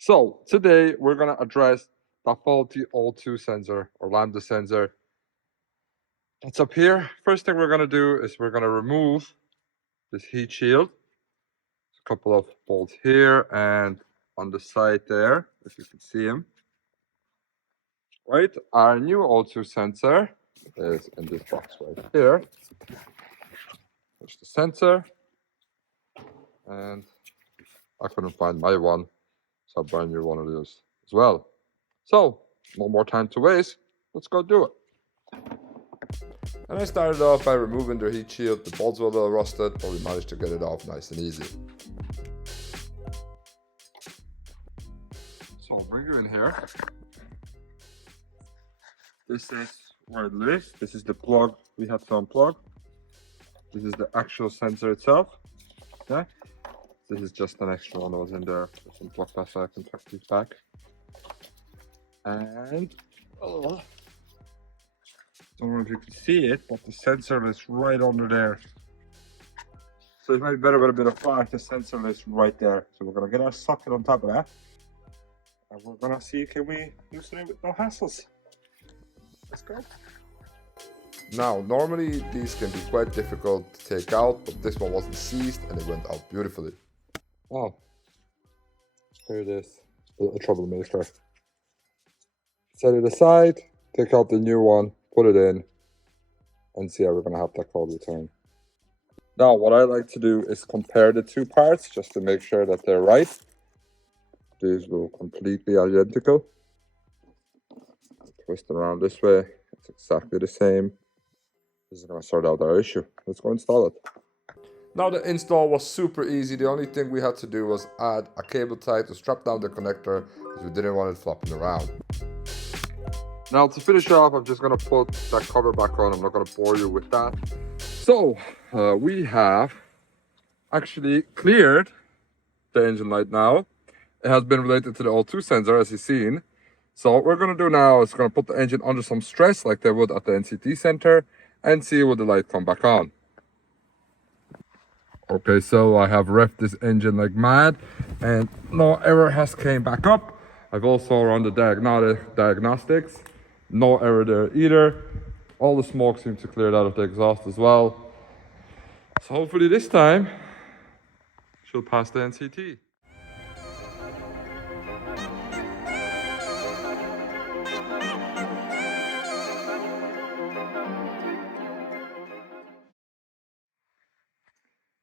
So today we're gonna address the faulty O2 sensor or lambda sensor that's up here. First thing we're gonna do is we're gonna remove this heat shield. A couple of bolts here and on the side there, if you can see them. Right, our new O2 sensor is in this box right here. There's the sensor, and I couldn't find my one, so I bought a new one of those as well. So, no more time to waste. Let's go do it. And I started off by removing the heat shield. The bolts were a little rusted, but we managed to get it off nice and easy. So I'll bring you in here. This is where it lives. This is the plug we have to unplug. This is the actual sensor itself. Okay. This is just an extra one that was in there. Let's unplug that so I can tuck these back. And don't know if you can see it, but the sensor is right under there. So it might be better with a bit of flash. The sensor is right there. So we're gonna get our socket on top of that, and we're gonna see can we loosen it with no hassles. Let's go. Now, normally these can be quite difficult to take out, but this one wasn't seized and it went out beautifully. Oh, here it is. A little troublemaker. Set it aside, take out the new one, put it in, and see how we're gonna have that code return. Now, what I like to do is compare the two parts just to make sure that they're right. These will completely identical. Twist it around this way, it's exactly the same. This is gonna sort out our issue. Let's go install it. Now the install was super easy. The only thing we had to do was add a cable tie to strap down the connector because we didn't want it flopping around. Now to finish off, I'm just gonna put that cover back on. I'm not gonna bore you with that. So we have actually cleared the engine light now. It has been related to the O2 sensor, as you've seen. So what we're gonna do now is gonna put the engine under some stress like they would at the NCT center and see will the light come back on. Okay, so I have revved this engine like mad and no error has came back up. I've also run the diagnostics. No error there either. All the smoke seems to clear out of the exhaust as well. So hopefully this time she'll pass the NCT.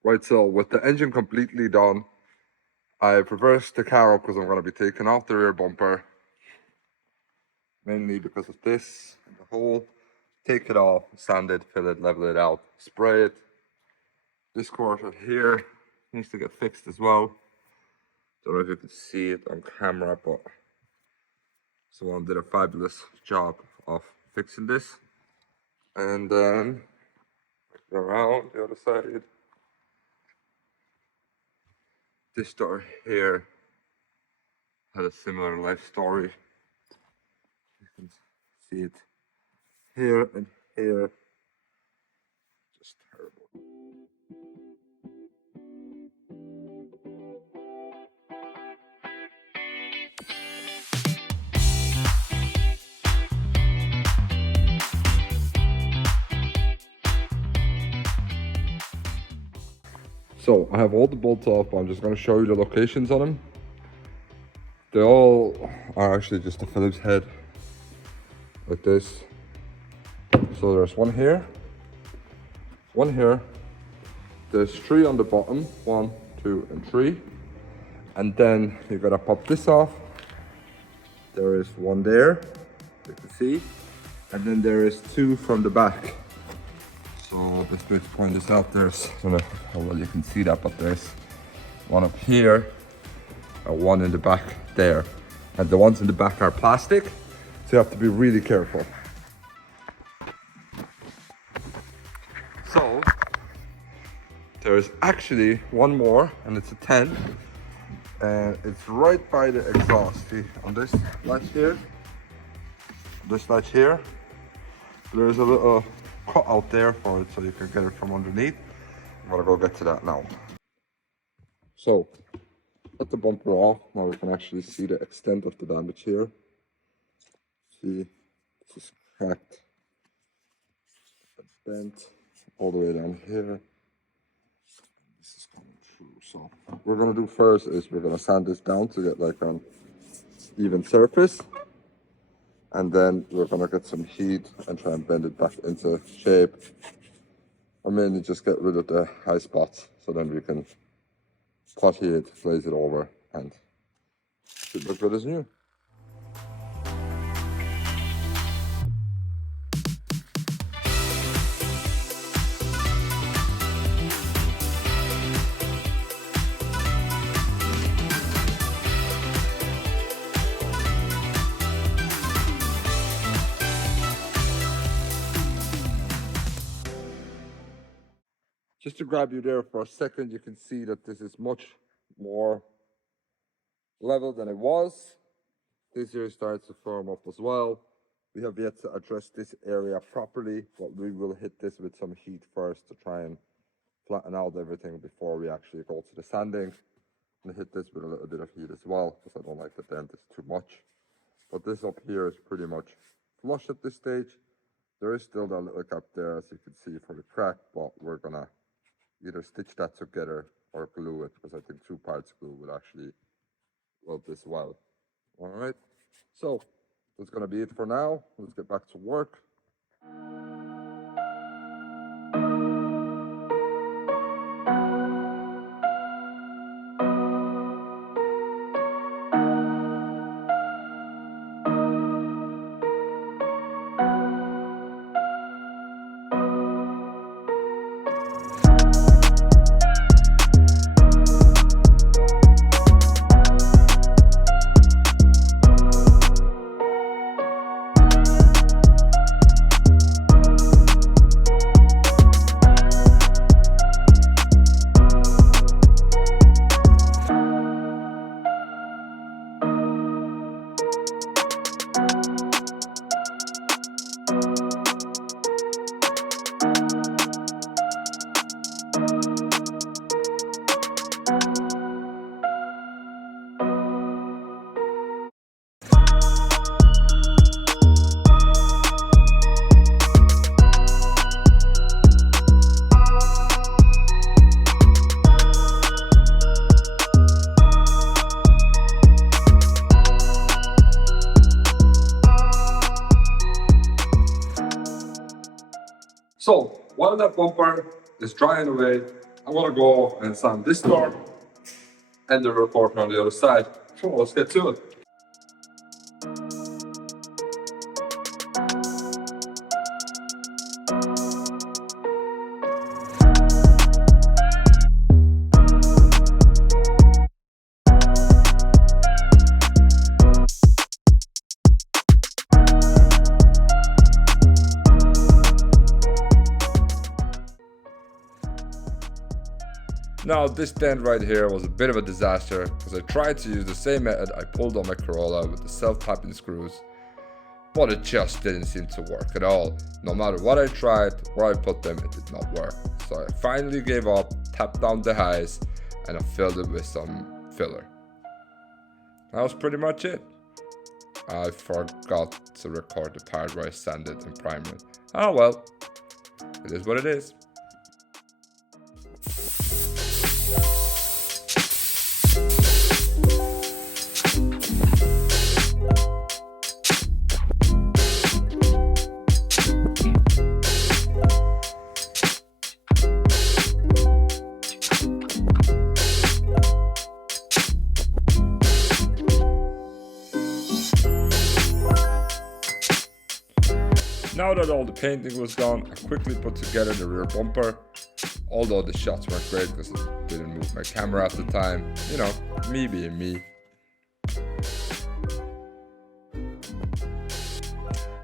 Right, so with the engine completely done, I've reversed the car up because I'm going to be taking off the rear bumper. Mainly because of this and the hole. Take it off, sand it, fill it, level it out, spray it. This quarter here needs to get fixed as well. Don't know if you can see it on camera, but someone did a fabulous job of fixing this. And then go around the other side. This door here had a similar life story. You can see it here and here. Just terrible. So I have all the bolts off, but I'm just going to show you the locations on them. They all are actually just a Phillips head, like this. So there's one here, there's 3 on the bottom, 1, 2, and 3. And then you gotta pop this off. There is 1 there, you can see. And then there is 2 from the back. So best way to point this out, there's, I don't know how well you can see that, but there's 1 up here and 1 in the back there. And the ones in the back are plastic, so you have to be really careful. So there's actually 1 more, and it's a 10, and it's right by the exhaust. See, on this latch here, there's a little cut out there for it so you can get it from underneath. I'm gonna go get to that now. So Cut the bumper off. Now we can actually see the extent of the damage here. See, this is cracked, bent all the way down here. This is coming through. So what we're gonna do first is we're gonna sand this down to get like an even surface, and then we're gonna get some heat and try and bend it back into shape. I mainly just get rid of the high spots, so then we can putty it, glaze it over, and it should look good as new. Just to grab you there for a second, you can see that this is much more level than it was. This here starts to firm up as well. We have yet to address this area properly, but we will hit this with some heat first to try and flatten out everything before we actually go to the sanding. And hit this with a little bit of heat as well, because I don't like the dent, it's too much. But this up here is pretty much flush at this stage. There is still that little gap there, as you can see, for the crack, but we're gonna either stitch that together or glue it, because I think 2 parts glue will actually weld this well. All right, so that's gonna be it for now. Let's get back to work. So while that bumper is drying away, I'm gonna go and sand this door and the rear quarter on the other side. So let's get to it. Now this dent right here was a bit of a disaster, because I tried to use the same method I pulled on my Corolla with the self-tapping screws, but it just didn't seem to work at all. No matter what I tried, where I put them, it did not work. So I finally gave up, tapped down the highs, and I filled it with some filler. That was pretty much it. I forgot to record the part where I sanded and primed it. Oh well, it is what it is. Now that all the painting was done, I quickly put together the rear bumper. Although the shots weren't great because I didn't move my camera at the time. You know, me being me.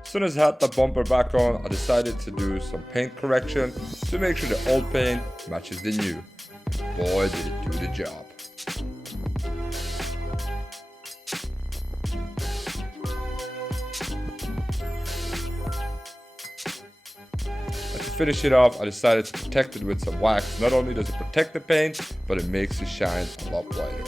As soon as I had the bumper back on, I decided to do some paint correction to make sure the old paint matches the new. Boy, did it do the job. To finish it off, I decided to protect it with some wax. Not only does it protect the paint, but it makes it shine a lot brighter.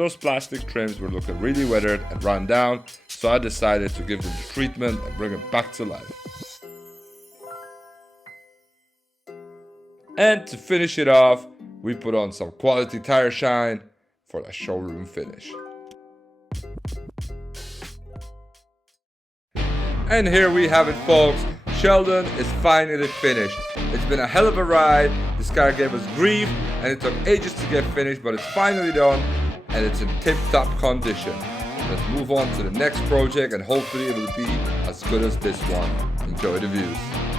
those plastic trims were looking really weathered and run down, so I decided to give them the treatment and bring them back to life. And to finish it off, we put on some quality tire shine for a showroom finish. And here we have it, folks. Sheldon is finally finished. It's been a hell of a ride. This car gave us grief and it took ages to get finished, but it's finally done and it's in tip-top condition. Let's move on to the next project and hopefully it will be as good as this one. Enjoy the views.